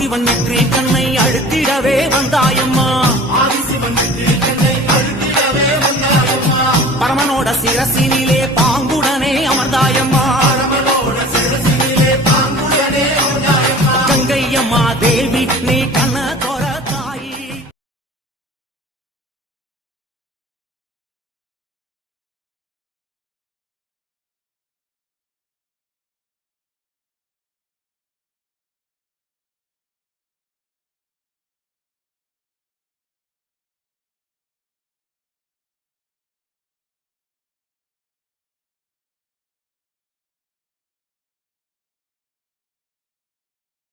ஆதிசிவன் நெற்றி கண்ணை அழுத்திடவே வந்தாயம்மா. பரமனோட சிரசினிலே பாங்குடனே அமர்ந்தாயம்மா. கங்கையம்மா தேவி நீ கண்ண